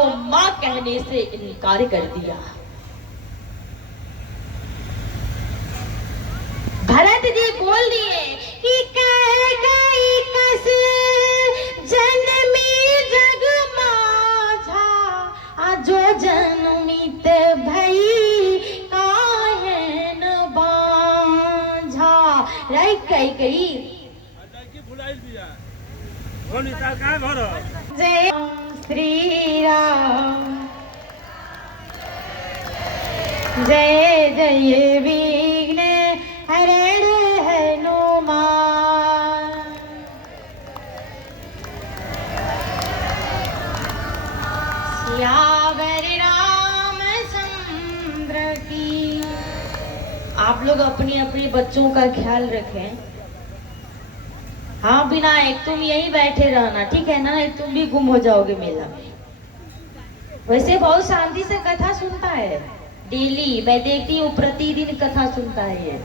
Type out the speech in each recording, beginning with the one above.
को मां कहने से इनकार कर दिया। भरत जी बोल दिए कि कह गई कस जन्मी जग माझा, जो जन्मित भई काहे न बांझा। राइट कही जय श्री राम, जय जय विघ्न हरण हनुमान। सियावर रामचंद्र की। आप लोग अपने अपने बच्चों का ख्याल रखें। हाँ विनायक तुम यहीं बैठे रहना, ठीक है ना, नहीं तुम भी गुम हो जाओगे मेला में। वैसे बहुत शांति से कथा सुनता है, डेली मैं देखती हूँ, प्रतिदिन कथा सुनता है ये।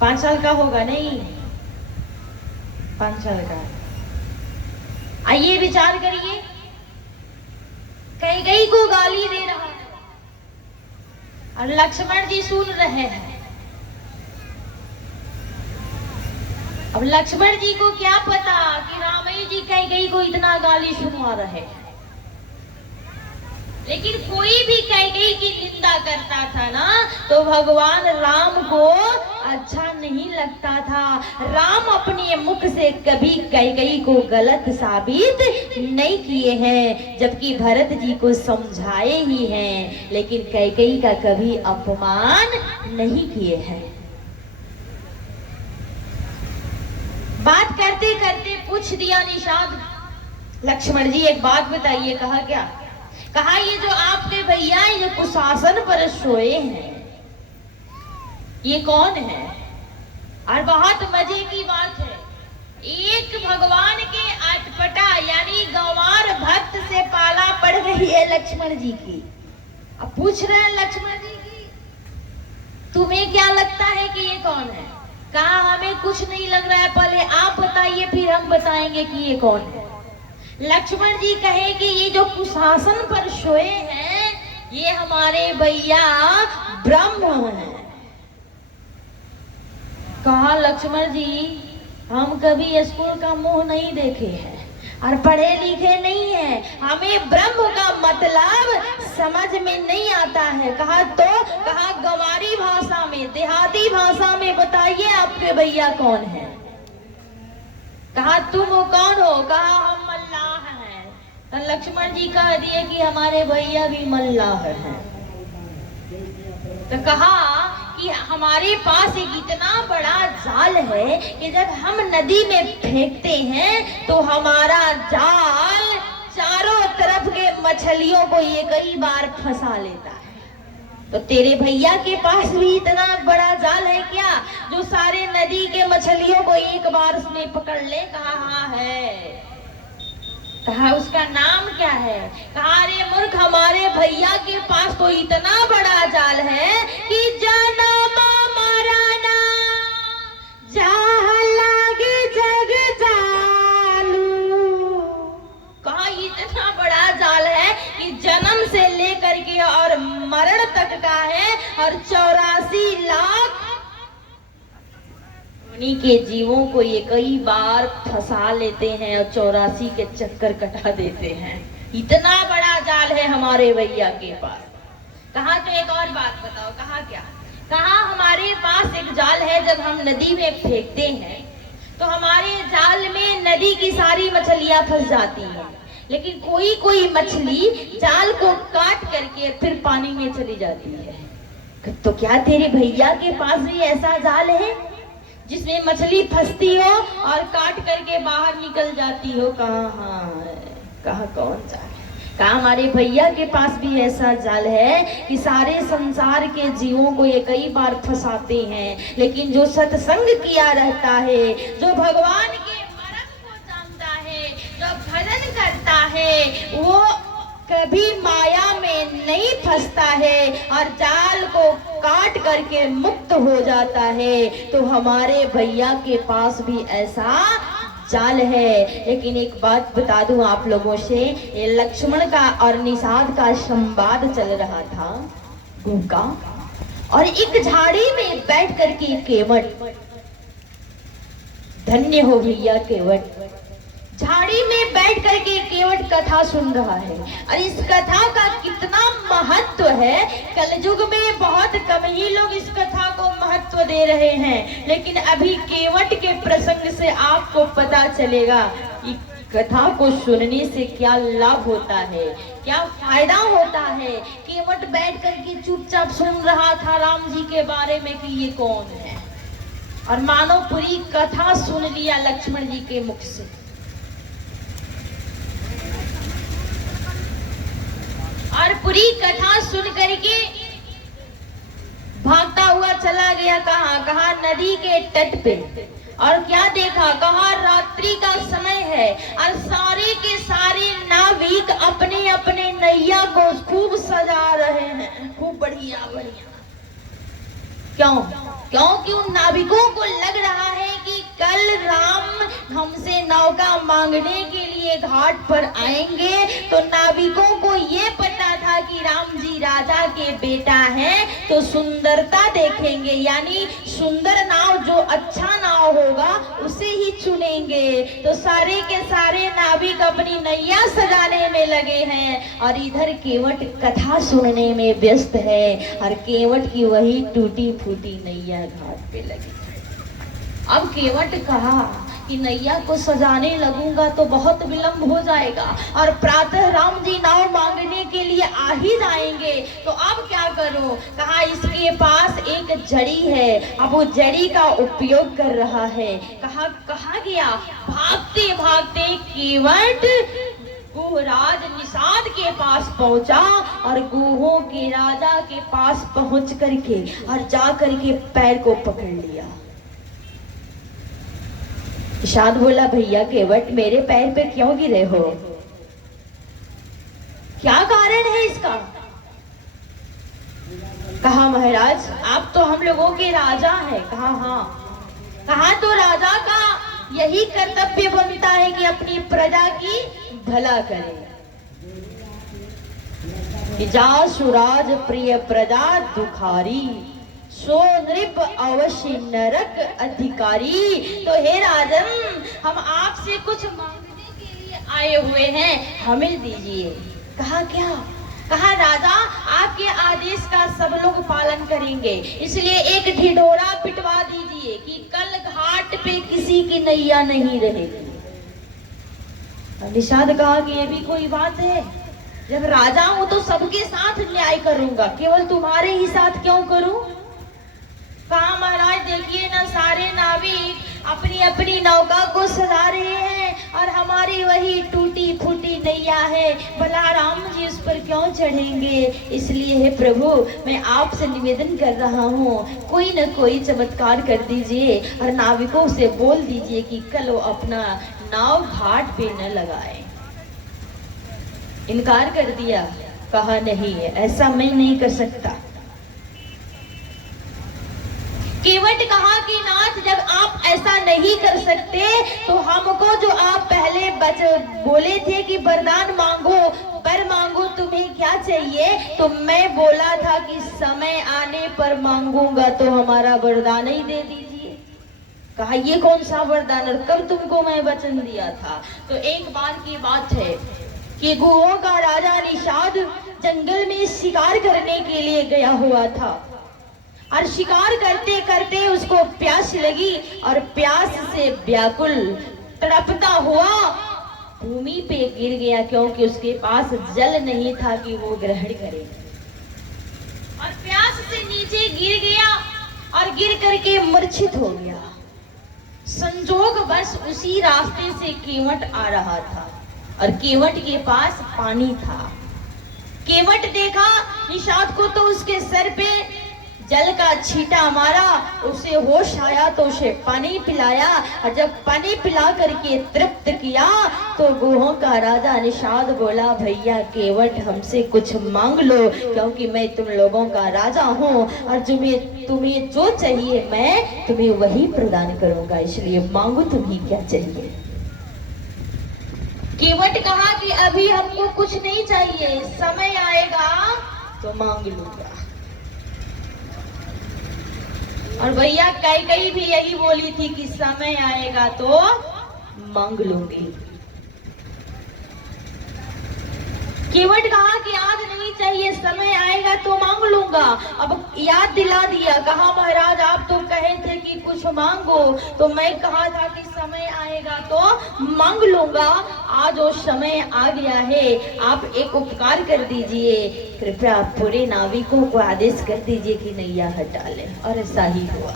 5 साल का होगा, नहीं 5 साल का। आइए विचार करिए, कैकेयी को गाली दे रहा है और लक्ष्मण जी सुन रहे हैं। अब लक्ष्मण जी को क्या पता कि रामई जी कैकेयी को इतना गाली सुनवा रहे हैं। लेकिन कोई भी कैकेयी की निंदा करता था ना तो भगवान राम को अच्छा नहीं लगता था। राम अपने मुख से कभी कैकेयी को गलत साबित नहीं किए हैं, जबकि भरत जी को समझाए ही हैं, लेकिन कैकेयी का कभी अपमान नहीं किए हैं। बात करते करते पूछ दिया निषाद, लक्ष्मण जी एक बात बताइए। कहा क्या? कहा ये जो आपके भैया ये कुशासन पर सोए हैं ये कौन है? और बहुत मजे की बात है, एक भगवान के अटपटा यानी गंवार भक्त से पाला पड़ गई है लक्ष्मण जी की। अब पूछ रहे हैं लक्ष्मण जी की तुम्हें क्या लगता है कि ये कौन है? कहा हमें कुछ नहीं लग रहा है, पहले आप बताइए फिर हम बताएंगे कि ये कौन है। लक्ष्मण जी कहे कि ये जो कुशासन पर सोए हैं ये हमारे भैया ब्रह्म हैं। कहा लक्ष्मण जी हम कभी स्कूल का मुंह नहीं देखे हैं और पढ़े लिखे नहीं हैं, हमें ब्रह्म का मतलब समझ में नहीं आता है। कहा तो? कहा गंवारी भाषा में, देहाती भाषा में बताइए आपके भैया कौन है। कहा तुम कौन हो? कहा हम मल्लाह हैं। तो लक्ष्मण जी कह दिए कि हमारे भैया भी मल्लाह हैं। तो कहा कि हमारे पास एक इतना बड़ा जाल है कि जब हम नदी में फेंकते हैं तो हमारा जाल चारों तरफ के मछलियों को ये कई बार फंसा लेता है। तो तेरे भैया के पास भी इतना बड़ा जाल है क्या जो सारे नदी के मछलियों को एक बार उसमें पकड़ ले? कहा हाँ है। कहा उसका नाम क्या है? कहा अरे मूर्ख हमारे भैया के पास तो इतना बड़ा जाल है कि जाना मरना जहाँ लागे जग जालू। कहा इतना बड़ा जाल है कि जन्म से लेकर के और मरण तक का है और 84 लाख उन्हीं के जीवों को ये कई बार फंसा लेते हैं और 84 के चक्कर कटा देते हैं। इतना बड़ा जाल है हमारे भैया के पास। कहा तो एक और बात बताओ। कहा क्या? कहा हमारे पास एक जाल है, जब हम नदी में फेंकते हैं तो हमारे जाल में नदी की सारी मछलियां फंस जाती हैं, लेकिन कोई कोई मछली जाल को काट करके फिर पानी में चली जाती है। तो क्या तेरे भैया के पास भी ऐसा जाल है जिसमें मछली फंसती हो और काट करके बाहर निकल जाती हो? कहा हाँ। कहा कौन जाल है? कहा हमारे भैया के पास भी ऐसा जाल है कि सारे संसार के जीवों को ये कई बार फंसाते हैं, लेकिन जो सत्संग किया रहता है, जो भगवान के मर्म को जानता है, जो भजन करता है, वो कभी माया में नहीं फंसता है और जाल को काट करके मुक्त हो जाता है। तो हमारे भैया के पास भी ऐसा जाल है। लेकिन एक बात बता दूं आप लोगों से, ये लक्ष्मण का और निषाद का संवाद चल रहा था गुह का, और एक झाड़ी में बैठ करके केवट, धन्य हो भैया केवट, झाड़ी में बैठ करके केवट कथा सुन रहा है। और इस कथा का कितना महत्व है, कलयुग में बहुत कम ही लोग इस कथा को महत्व दे रहे हैं। लेकिन अभी केवट के प्रसंग से आपको पता चलेगा कि कथा को सुनने से क्या लाभ होता है, क्या फायदा होता है। केवट बैठ करके चुपचाप सुन रहा था राम जी के बारे में कि ये कौन है, और मानो पूरी कथा सुन लिया लक्ष्मण जी के मुख से। और पूरी कथा सुन करके भागता हुआ चला गया कहा नदी के तट पे। और क्या देखा, कहा रात्रि का समय है और सारे के सारे नाविक अपने अपने नैया को खूब सजा रहे हैं, खूब बढ़िया बढ़िया। क्योंकि उन नाविकों को लग रहा है कि कल राम हमसे नौका मांगने के लिए घाट पर आएंगे। तो नाविकों को ये पता था कि राम जी राजा के बेटा हैं, तो सुंदरता देखेंगे, यानी सुंदर नाव, जो अच्छा नाव होगा उसे ही चुनेंगे। तो सारे के सारे नाविक अपनी नैया सजाने में लगे हैं और इधर केवट कथा सुनने में व्यस्त है। और केवट की वही टूटी फूटी नैया घाट पे लगी। अब केवट कहा कि नैया को सजाने लगूंगा तो बहुत विलंब हो जाएगा, और प्रातः राम जी नाव मांगने के लिए आ ही जाएंगे, तो अब क्या करूं। कहा इसके पास एक जड़ी है, अब वो जड़ी का उपयोग कर रहा है। कहा गया भागते भागते केवट गुहराज निषाद के पास पहुंचा, और गुहों के राजा के पास पहुंच करके और जा करके पैर को पकड़ लिया। निषाद बोला, भैया केवट मेरे पैर पे क्यों गिरे हो, क्या कारण है इसका। कहा महाराज आप तो हम लोगों के राजा हैं। कहा हाँ। कहा तो राजा का यही कर्तव्य बनता है कि अपनी प्रजा की भला करे। जा सुराज प्रिय प्रजा दुखारी, सो नृप अवश्य नरक अधिकारी। तो हे राजन, हम आपसे कुछ मांगने के लिए आए हुए हैं, हमें दीजिए। कहा क्या। कहा राजा आपके आदेश का सब लोग पालन करेंगे, इसलिए एक ढिढोरा पिटवा दीजिए कि कल घाट पे किसी की नैया नहीं रहेगी। निषाद कहा कि ये भी कोई बात है, जब राजा हूं तो सबके साथ न्याय करूंगा, केवल तुम्हारे ही साथ क्यों करूं। कहा महाराज देखिए ना, सारे नाविक अपनी अपनी नौका को सजा रहे हैं और हमारी वही टूटी फूटी नैया है, भला राम जी उस पर क्यों चढ़ेंगे। इसलिए हे प्रभु मैं आपसे निवेदन कर रहा हूँ, कोई न कोई चमत्कार कर दीजिए और नाविकों से बोल दीजिए कि कल वो अपना नाव घाट पे न लगाए। इनकार कर दिया। कहा नहीं ऐसा मैं नहीं कर सकता। केवट कहा कि नाथ जब आप ऐसा नहीं कर सकते तो हमको जो आप पहले बोले थे कि वरदान मांगो, वर मांगो, तुम्हें क्या चाहिए, तो मैं बोला था कि समय आने पर मांगूंगा तो हमारा वरदान ही दे दीजिए। कहा ये कौन सा वरदान और कब तुमको मैं वचन दिया था। तो एक बार की बात है कि गुहों का राजा निषाद जंगल में शिकार करने के लिए गया हुआ था और शिकार करते करते उसको प्यास लगी और प्यास से व्याकुल तड़पता हुआ भूमि पे गिर गया, क्योंकि उसके पास जल नहीं था कि वो ग्रहण करे, और प्यास से नीचे गिर गया और गिर करके मूर्छित हो गया। संजोग बस उसी रास्ते से केवट आ रहा था और केवट के पास पानी था। केवट देखा निषाद को तो उसके सर पे जल का छींटा मारा, उसे होश आया तो उसे पानी पिलाया, और जब पानी पिला करके तृप्त किया तो गुहों का राजा निषाद बोला भैया केवट हमसे कुछ मांग लो, क्योंकि मैं तुम लोगों का राजा हूँ और तुम्हें जो चाहिए मैं तुम्हें वही प्रदान करूंगा, इसलिए मांगो तुम्हें क्या चाहिए। केवट कहा कि अभी हमको कुछ नहीं चाहिए, समय आएगा तो मांग लूंगा। और भैया कैकेयी भी यही बोली थी कि समय आएगा तो मांग लूंगी। केवट कहा कि आज नहीं चाहिए, समय आएगा तो मांग लूंगा। अब याद दिला दिया, कहा महाराज आप तो कहे थे कि कुछ मांगो, तो मैं कहा था कि समय आएगा तो मांग लूंगा। आज वो समय आ गया है, आप एक उपकार कर दीजिए, कृपया पूरे नाविकों को आदेश कर दीजिए कि नैया हटा ले। और ऐसा ही हुआ।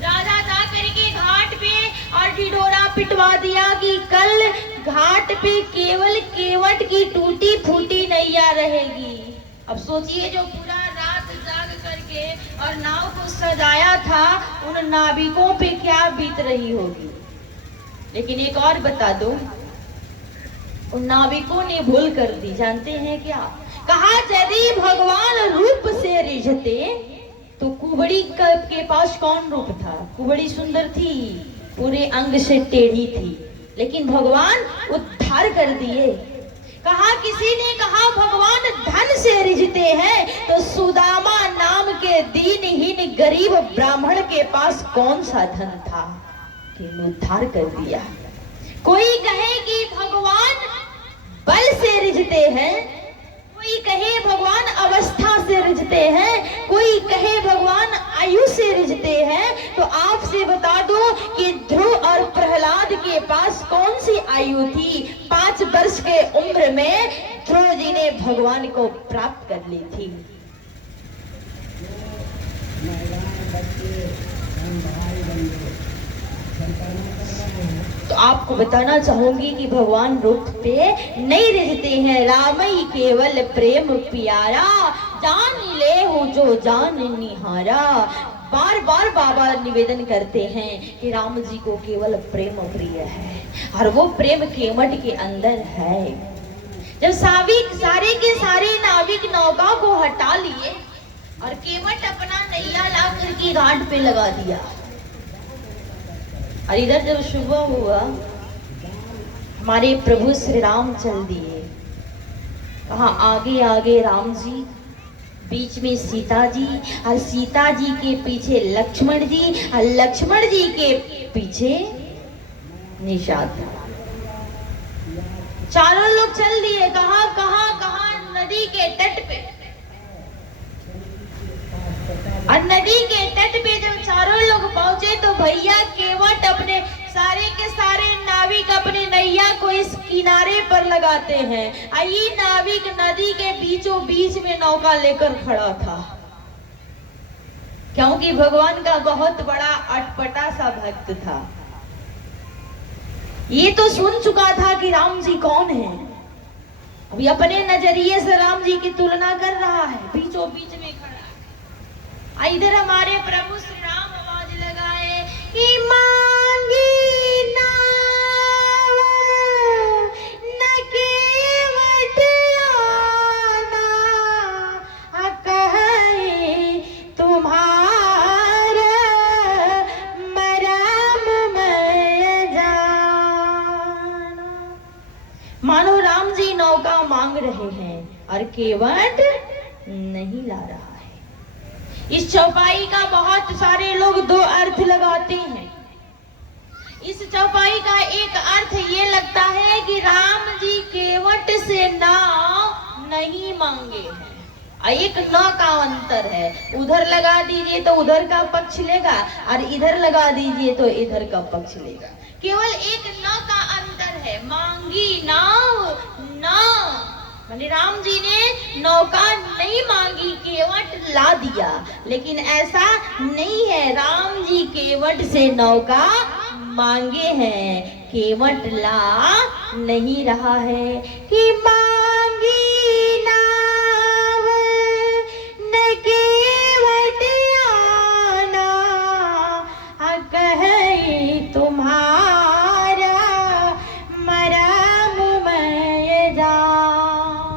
राजा जा करके घाट पे और ढिढोरा पिटवा दिया कि कल घाट पे केवल केवट की टूटी फूटी नैया रहेगी। अब सोचिए, जो पूरा रात जाग करके और नाव को सजाया था, उन नाविकों पे क्या बीत रही होगी। लेकिन एक और बता दो, उन नाविकों ने भूल कर दी, जानते हैं क्या? कहा यदि भगवान रूप से रिझते तो कुबड़ी के पास कौन रूप था? कुबड़ी सुंदर थी, पूरे अंग से टेढ़ी थी, लेकिन भगवान उद्धार कर दिए। कहा किसी ने कहा भगवान धन से रिझते हैं, तो सुदामा नाम के दीनहीन गरीब ब्राह्मण के पास कौन सा धन था कि उद्धार कर दिया। कोई कहे कि भगवान बल से रिझते हैं, कोई कहे भगवान अवस्था से रिझते हैं, कोई कहे भगवान आयु से रिझते हैं। तो आपसे बता दो कि ध्रुव और प्रहलाद के पास कौन सी आयु थी? 5 वर्ष के उम्र में ध्रुव जी ने भगवान को प्राप्त कर ली थी। तो आपको बताना चाहूंगी कि भगवान रूप पे नहीं रिझते हैं। रामई केवल प्रेम प्यारा, जान ले हो जो जान निहारा। बार बार बाबा निवेदन करते हैं कि राम जी को केवल प्रेम प्रिय है, और वो प्रेम केवट के अंदर है। जब सारे के सारे नाविक नौका को हटा लिए और केवट अपना नैया ला करके घाट पे लगा दिया, और इधर जब सुबह हुआ, हमारे प्रभु श्री राम चल दिए। कहा आगे आगे राम जी, बीच में सीता जी, और सीता जी के पीछे लक्ष्मण जी, और लक्ष्मण जी के पीछे निषाद। चारों लोग चल दिए। कहा नदी के तट पे। और नदी के तट पे जब चारों लोग पहुंचे, तो भैया केवट अपने सारे के सारे नाविक अपने नैया को इस किनारे पर लगाते हैं। ये नाविक नदी के बीचों बीच में नौका लेकर खड़ा था, क्योंकि भगवान का बहुत बड़ा अटपटा सा भक्त था। ये तो सुन चुका था कि राम जी कौन है, अभी अपने नजरिए से राम जी की तुलना कर रहा है, बीचों बीच में खड़ा। इधर हमारे प्रभु श्री राम आवाज लगाए कि मांगी नाव न केवट आना, कहे तुम्हारा मरम मैं जाना। मानो राम जी नौका मांग रहे हैं और केवट नहीं ला रहा। इस चौपाई का बहुत सारे लोग 2 अर्थ लगाते हैं। इस चौपाई का एक अर्थ ये लगता है कि राम जी केवट से नाव नहीं मांगे हैं। एक न का अंतर है, उधर लगा दीजिए तो उधर का पक्ष लेगा, और इधर लगा दीजिए तो इधर का पक्ष लेगा। केवल एक न का अंतर है। मांगी नाव न माने राम जी ने नौका नहीं मांगी, केवट ला दिया। लेकिन ऐसा नहीं है, राम जी केवट से नौका मांगे हैं, केवट ला नहीं रहा है। कि मांगी नाव न केवट आना, कहे तुम्हारा मरम मैं जान।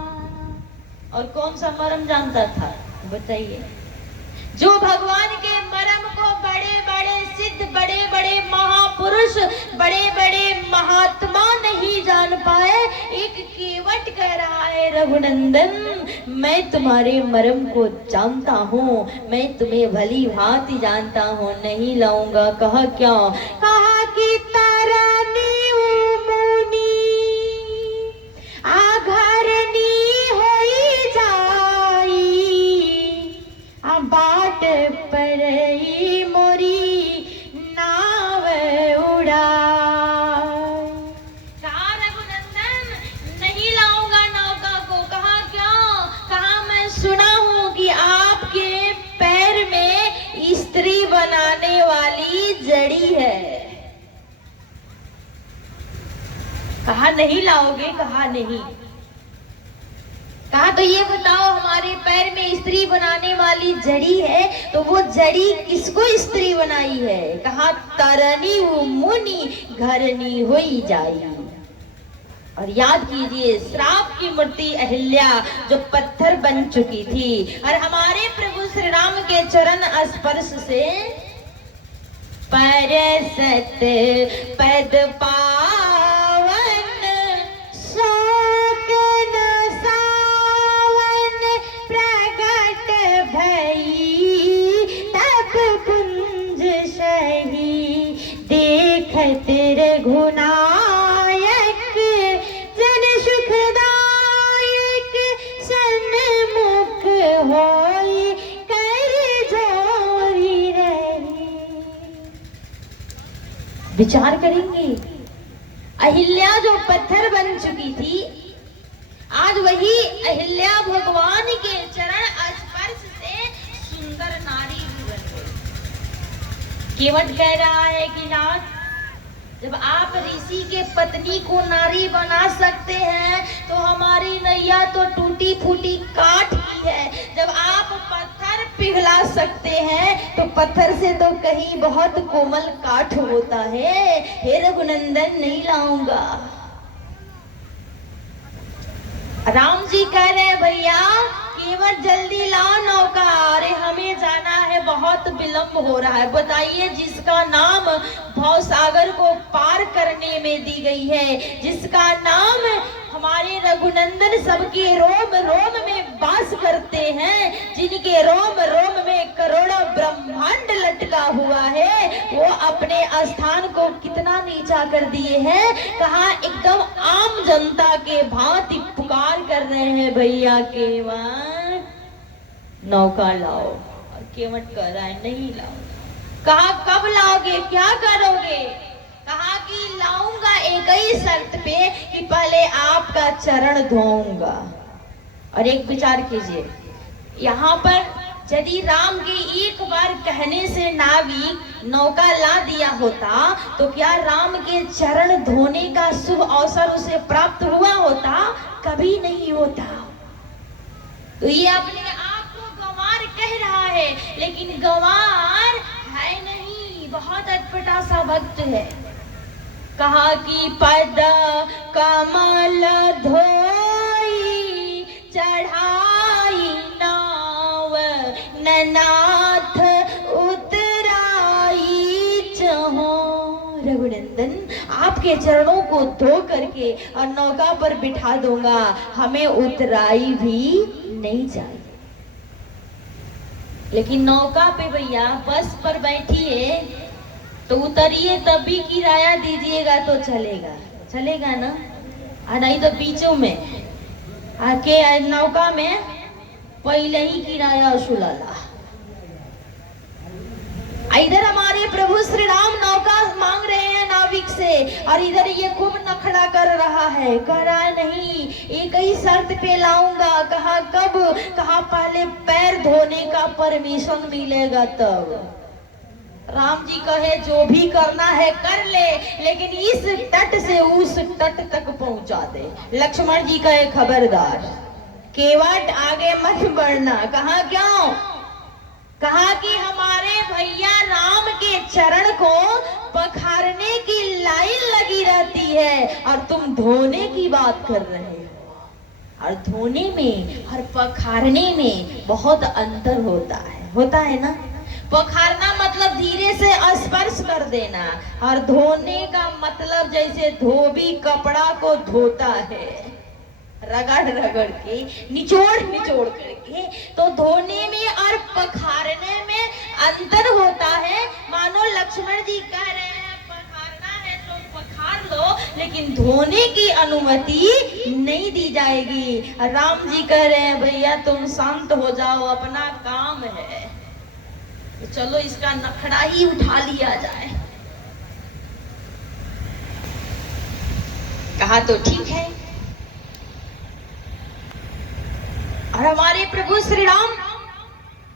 और कौन सा मरम जानता था बताइए? जो भगवान के मरम को बड़े बड़े सिद्ध बड़े बड़े महापुरुष, बड़े बड़े महात्मा नहीं जान पाए, एक केवट कह रहा है रघुनंदन मैं तुम्हारे मर्म को जानता हूँ, मैं तुम्हें भली भांति जानता हूँ, नहीं लाऊंगा। कहा क्या? कहा कि तारानी मुनि आघरनी होई जाई, बाट पर मोरी नाव उड़ाई। कहा रघुनंदन नहीं लाऊंगा नौका को। कहा क्यों? कहा मैं सुना हूं कि आपके पैर में स्त्री बनाने वाली जड़ी है। कहा नहीं लाओगे? कहा नहीं। कहा तो ये बताओ हमारे पैर में स्त्री बनाने वाली जड़ी है, तो वो जड़ी किसको स्त्री बनाई है? कहा तरनी मुनि घरनी होई जाई। और याद कीजिए श्राप की मूर्ति अहिल्या जो पत्थर बन चुकी थी, और हमारे प्रभु श्री राम के चरण स्पर्श से परसत पद पावन शोक न सावन प्रगट भई, तब कुंज सही देखत रघुनायक, जन सुखदायक सन्मुख होई कर जोरी रही। विचार करेंगे, अहिल्या जो पत्थर बन चुकी थी, आज वही अहिल्या भगवान के चरण स्पर्श से सुंदर नारी भी बन गई। केवट कह रहा है कि नाथ जब आप ऋषि के पत्नी को नारी बना सकते हैं तो हमारी नैया तो टूटी फूटी काठ की है। जब आप पत्थर पिघला सकते हैं तो पत्थर से तो कहीं बहुत कोमल काठ होता है। हे रघुनंदन नहीं लाऊंगा। राम जी कह रहे हैं भैया केवट जल्दी लाओ नौका, अरे हमें जाना है, बहुत विलंब हो रहा है। बताइए जिसका नाम भव सागर को पार करने में दी गई है, जिसका नाम हमारे रघुनंदन सबके रोम रोम में वास करते हैं, जिनके रोम रोम में करोड़ों ब्रह्मांड लटका हुआ है, वो अपने स्थान को कितना नीचा कर दिए हैं। कहा एकदम आम जनता के भांति पुकार कर रहे हैं भैया केवट नौका लाओ। और केवट कह रहा है नहीं लाओ। कहा कब लाओगे, क्या करोगे? कहा कि लाऊंगा एक ही शर्त पे कि पहले आपका चरण धोऊंगा। और एक विचार कीजिए, यहाँ पर यदि राम के एक बार कहने से नाविक नौका ला दिया होता तो क्या राम के चरण धोने का शुभ अवसर उसे प्राप्त हुआ होता? कभी नहीं होता। तो ये अपने आप को गंवार कह रहा है, लेकिन गंवार है नहीं, बहुत अटपटा सा भक्त है। कहा कि पद कमल धोई चढ़ाई नाव, ननाथ उतराई चहो। रघुनंदन आपके चरणों को धो करके और नौका पर बिठा दूंगा, हमें उतराई भी नहीं चाहिए। लेकिन नौका पे भैया बस पर बैठिए तो उतरिए तब भी किराया दीजिएगा तो चलेगा, चलेगा ना? नहीं तो बीचों में आके नौका में पहले ही किराया वसूलाला। इधर हमारे प्रभु श्री राम नौका मांग रहे हैं नाविक से, और इधर ये खूब नखड़ा कर रहा है, कह रहा है नहीं एक ही शर्त पे लाऊंगा। कहा कब? कहा पहले पैर धोने का परमिशन मिलेगा तब। राम जी कहे जो भी करना है कर ले, लेकिन इस तट से उस तट तक पहुंचा दे। लक्ष्मण जी कहे खबरदार केवट आगे मत बढ़ना। कहा क्यों? कहा कि हमारे भैया राम के चरण को पखारने की लाइन लगी रहती है और तुम धोने की बात कर रहे हो। और धोने में और पखारने में बहुत अंतर होता है ना? पखारना मतलब धीरे से स्पर्श कर देना। और धोने का मतलब जैसे धोबी कपड़ा को धोता है, रगड़ रगड़ के, निचोड़ निचोड़ करके। तो धोने में और पखारने में अंतर होता है। मानो लक्ष्मण जी कह रहे हैं पखारना है तो पखार लो, लेकिन धोने की अनुमति नहीं दी जाएगी। राम जी कह रहे हैं भैया तुम शांत हो जाओ, अपना काम है, तो चलो इसका नखड़ा ही उठा लिया जाए। कहा तो ठीक है। और हमारे प्रभु श्री राम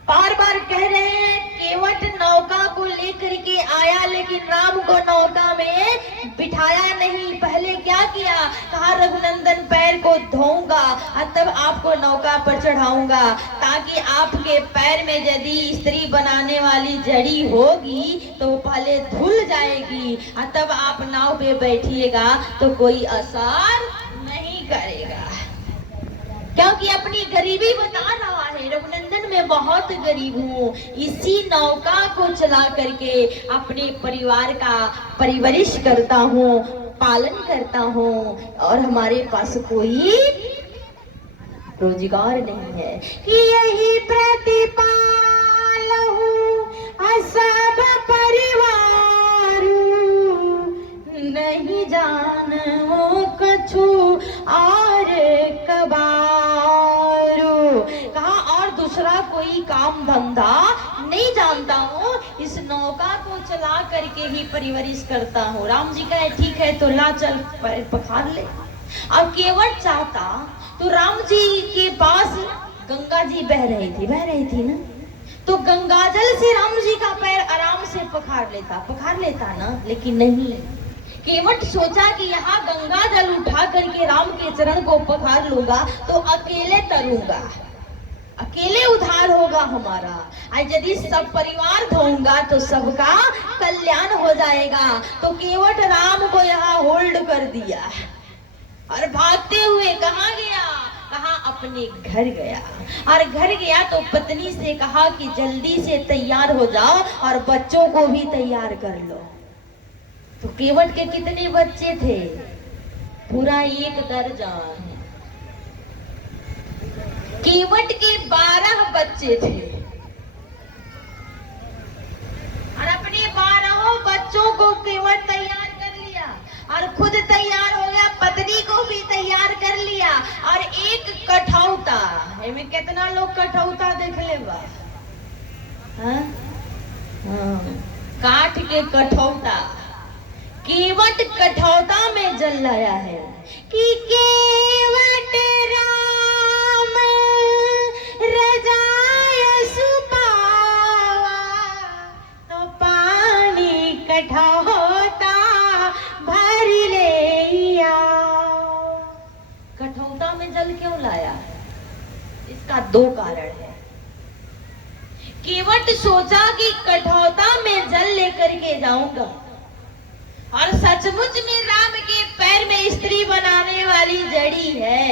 बार बार कह रहे हैं केवट नौका को लेकर के आया, लेकिन राम को नौका में बिठाया नहीं। पहले क्या किया, कहा रघुनंदन पैर को धोऊंगा और तब आपको नौका पर चढ़ाऊंगा, ताकि आपके पैर में यदि स्त्री बनाने वाली जड़ी होगी तो पहले धुल जाएगी और तब आप नाव पे बैठिएगा तो कोई असर नहीं करेगा। क्योंकि अपनी गरीबी बता रहा है, रघुनंदन मैं बहुत गरीब हूँ, इसी नौका को चला करके अपने परिवार का परवरिश करता हूँ, पालन करता हूँ, और हमारे पास कोई रोजगार नहीं है कि यही प्रतिपाल हूँ सब परिवार, नहीं जान वो कछु और कबारू। कहा और दूसरा कोई काम धंधा नहीं जानता हूँ, इस नौका को चला करके ही परवरिश करता हूँ। राम जी कहे ठीक है तो ला चल पखार ले। अब केवट चाहता तो राम जी के पास गंगा जी बह रही थी ना, तो गंगाजल से राम जी का पैर आराम से पखार लेता ना, लेकिन नहीं। केवट सोचा कि यहाँ गंगा जल उठा करके राम के चरण को पखार लूंगा तो अकेले तरूंगा, अकेले उद्धार होगा हमारा, और यदि सब परिवार धोऊंगा तो सबका कल्याण हो जाएगा। तो केवट राम को यहाँ होल्ड कर दिया और भागते हुए कहाँ गया, कहा अपने घर गया। और घर गया तो पत्नी से कहा कि जल्दी से तैयार हो जाओ और बच्चों को भी तैयार कर लो। तो केवट के कितने बच्चे थे, पूरा 1 दर्जन। केवट के 12 बच्चे थे और अपने 12 बच्चों को केवट तैयार कर लिया और खुद तैयार हो गया, पत्नी को भी तैयार कर लिया। और एक कठौता, इनमें कितना लोग कठौता देख ले बा, काठ के कठौता, केवट कठौता में जल लाया है कि केवट राम रजाय सुपावा, तो पानी कठौता भर ले आओ। कठौता में जल क्यों लाया है, इसका 2 कारण है। केवट सोचा कि कठौता में जल लेकर के जाऊंगा और सचमुच में राम के पैर में स्त्री बनाने वाली जड़ी है,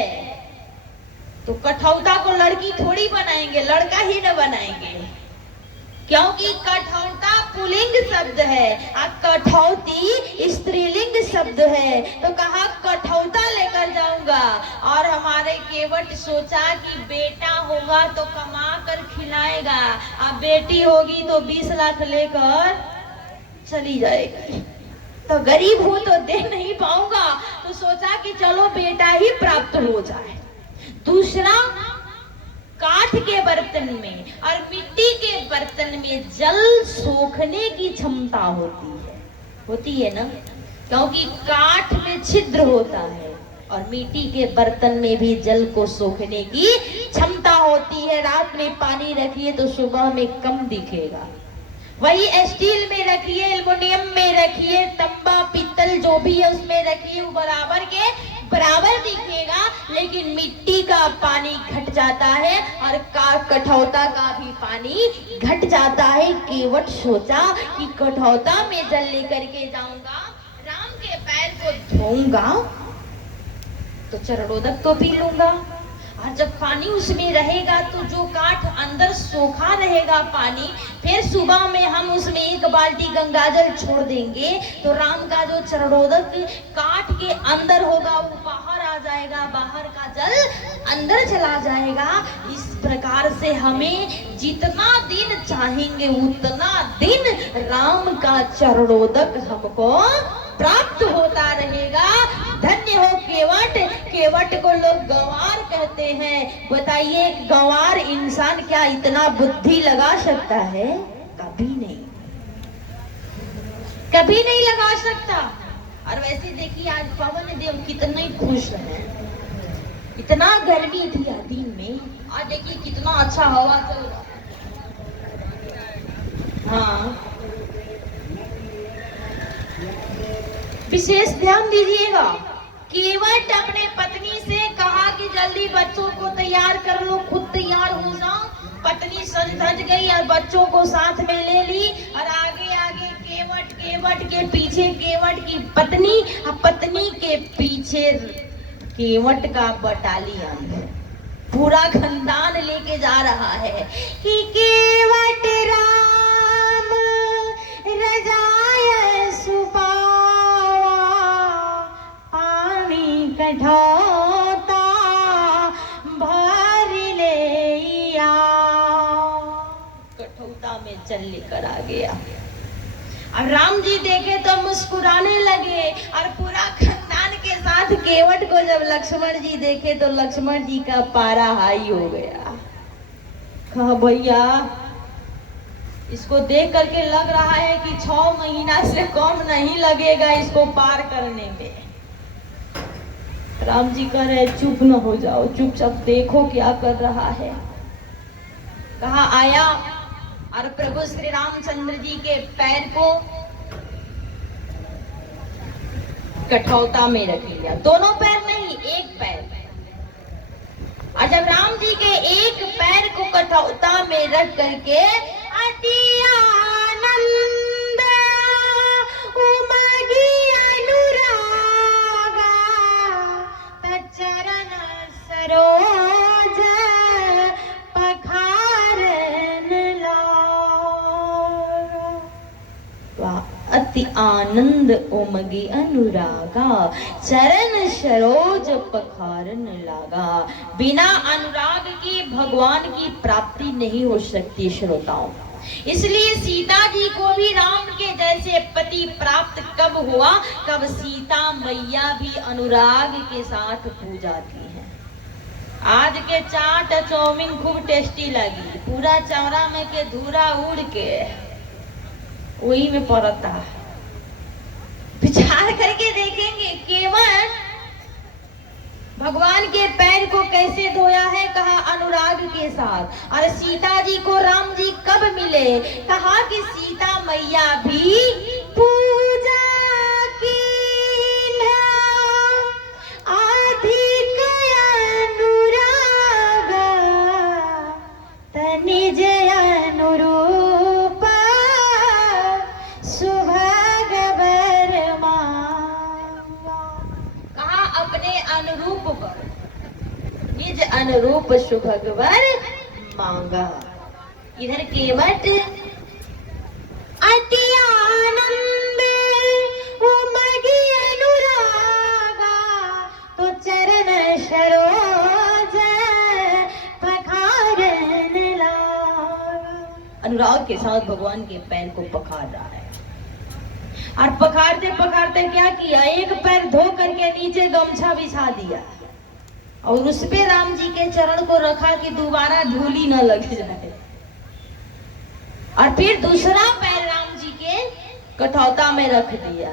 तो कठौता को लड़की थोड़ी बनाएंगे, लड़का ही न बनाएंगे, क्योंकि कठौता पुल्लिंग शब्द है और कठौती स्त्रीलिंग शब्द है। तो कहा कठौता लेकर जाऊंगा। और हमारे केवट सोचा कि बेटा होगा तो कमा कर खिलाएगा, अब बेटी होगी तो 20 लाख लेकर चली जाएगी, तो गरीब हूं तो दे नहीं पाऊंगा, तो सोचा कि चलो बेटा ही प्राप्त हो जाए। दूसरा, काठ के बर्तन में और मिट्टी के बर्तन में जल सोखने की क्षमता होती है ना, क्योंकि काठ में छिद्र होता है और मिट्टी के बर्तन में भी जल को सोखने की क्षमता होती है। रात में पानी रखिए तो सुबह में कम दिखेगा, वही स्टील में रखिए, एल्युमिनियम में रखिए, तांबा पीतल जो भी है उसमें रखिए, वो बराबर के बराबर दिखेगा। लेकिन मिट्टी का पानी घट जाता है और कठौता का भी पानी घट जाता है। केवट सोचा कि कठौता में जल लेकर के जाऊंगा, राम के पैर को धोऊंगा तो चरणोदक तो पी लूंगा और जब पानी उसमें रहेगा तो जो काठ अंदर सोखा रहेगा पानी, फिर सुबह में हम उसमें 1 बाल्टी गंगाजल छोड़ देंगे तो राम का जो चरणोदक काठ के अंदर होगा वो बाहर आ जाएगा, बाहर का जल अंदर चला जाएगा। इस प्रकार से हमें जितना दिन चाहेंगे उतना दिन राम का चरणोदक हमको प्राप्त होता रहेगा। धन्य हो केवट। केवट को लोग गंवार कहते हैं। बताइए गंवार इंसान क्या इतना बुद्धि लगा सकता है? कभी नहीं, कभी नहीं लगा सकता। और वैसे देखिए आज पवन देव कितने खुश हैं। इतना गर्मी थी दिन में, आज देखिए कितना अच्छा हवा चल रहा। हाँ, विशेष ध्यान दीजिएगा। केवट अपने पत्नी से कहा कि जल्दी बच्चों को तैयार कर लो, खुद तैयार हो जाओ। पत्नी सज धज गई और बच्चों को साथ में ले ली और आगे आगे केवट, केवट के पीछे केवट की पत्नी और पत्नी के पीछे केवट का बटालियन, पूरा खानदान लेके जा रहा है कि केवट राम रजाय सुपावा पानी कठौता भर ले आओ। कठौता में जल लेकर आ गया। अब राम जी देखे तो मुस्कुराने लगे और पूरा खानदान के साथ केवट को जब लक्ष्मण जी देखे तो लक्ष्मण जी का पारा हाई हो गया। कहा भैया इसको देख करके लग रहा है कि 6 महीना से कम नहीं लगेगा इसको पार करने में। राम जी कह रहे चुप न हो जाओ, चुपचाप देखो क्या कर रहा है। कहा आया और प्रभु श्री रामचंद्र जी के पैर को कठौता में रख लिया। दोनों पैर नहीं, एक पैर। और जब राम जी के एक पैर को कठौता में रख करके अति आनंद उमगी अनुरागा चरण सरोज पखारन लागा। अति आनंद उमगी अनुरागा चरण सरोज पखारन लागा। बिना अनुराग की भगवान की प्राप्ति नहीं हो सकती श्रोताओं। इसलिए सीता जी को भी राम के जैसे पति प्राप्त कब हुआ? कब सीता मैया भी अनुराग के साथ पूजाती है। आज के चाट चाउमीन खूब टेस्टी लगी, पूरा चौरा में के धूरा उड़ के वही में पड़ता है। विचार करके देखेंगे केवल भगवान के पैर को कैसे धोया है? कहा अनुराग के साथ। और सीता जी को राम जी कब मिले? कहा कि सीता मैया भी पूजा की अधिक अनुराग तनिज अनुरूप सुभग बरमा। कहा अपने अनुरूप पर निज अनुरूप सुभगवर मांगा। इधर केवट अति आनंद उमगी अनुरागा तो चरण सरोज पखारन लागा। अनुराग के साथ भगवान के पैर को पखार रहा है। और पखारते पखारते क्या किया? एक पैर धो करके नीचे गमछा बिछा दिया और उस पे राम जी के चरण को रखा कि दोबारा धूली न लग जाए। और फिर दूसरा पैर राम जी के कठौता में रख दिया।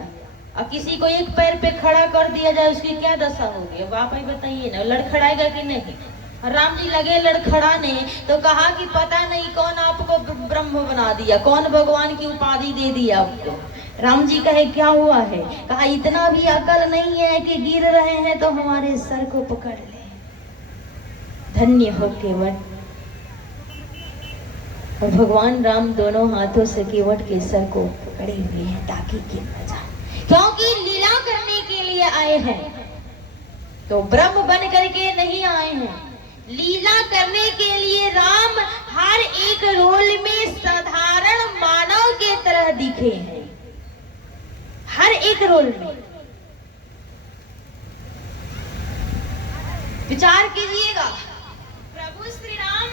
अब किसी को एक पैर पे खड़ा कर दिया जाए उसकी क्या दशा होगी? अब आप ही बताइए ना, लड़खड़ाएगा कि नहीं? राम जी लगे लड़खड़ाने तो कहा कि पता नहीं कौन आपको ब्रह्म बना दिया, कौन भगवान की उपाधि दे दिया आपको। राम जी कहे क्या हुआ है? कहा इतना भी अकल नहीं है कि गिर रहे हैं तो हमारे सर को पकड़ ले। धन्य हो केवट। और भगवान राम दोनों हाथों से केवट के सर को पकड़े हुए हैं ताकि गिर न जाए, क्योंकि लीला करने के लिए आए हैं तो ब्रह्म बन करके नहीं आए हैं, एक रोल में साधारण मानव के तरह दिखे हैं, हर एक रोल में। विचार कीजिएगा, प्रभु श्री राम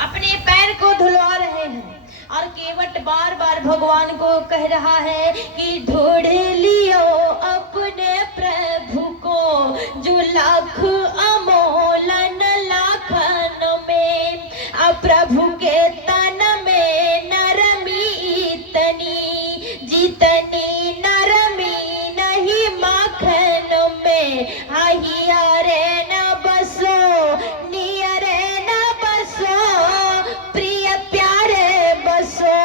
अपने पैर को धुलवा रहे हैं और केवट बार बार भगवान को कह रहा है कि ढूंढ लियो अपने प्रभु को जो लाख अमोलन लाखन में। अब प्रभु के तन में नरमी इतनी जितनी नरमी नहीं माखन में। आहिया रे न बसो नियरे न बसो प्रिय प्यारे बसो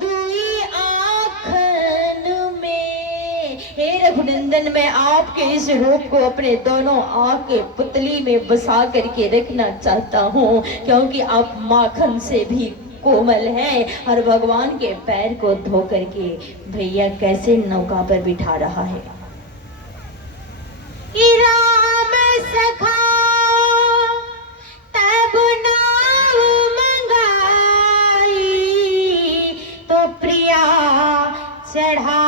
दुई आँखन में। हे रघुनंदन, मैं आपके इस रूप को अपने दोनों आँख के पुतली में बसा करके रखना चाहता हूँ, क्योंकि आप माखन से भी कोमल है। और भगवान के पैर को धो करके भैया कैसे नौका पर बिठा रहा है। राम सखा तब नाव मंगाई तो प्रिया चढ़ा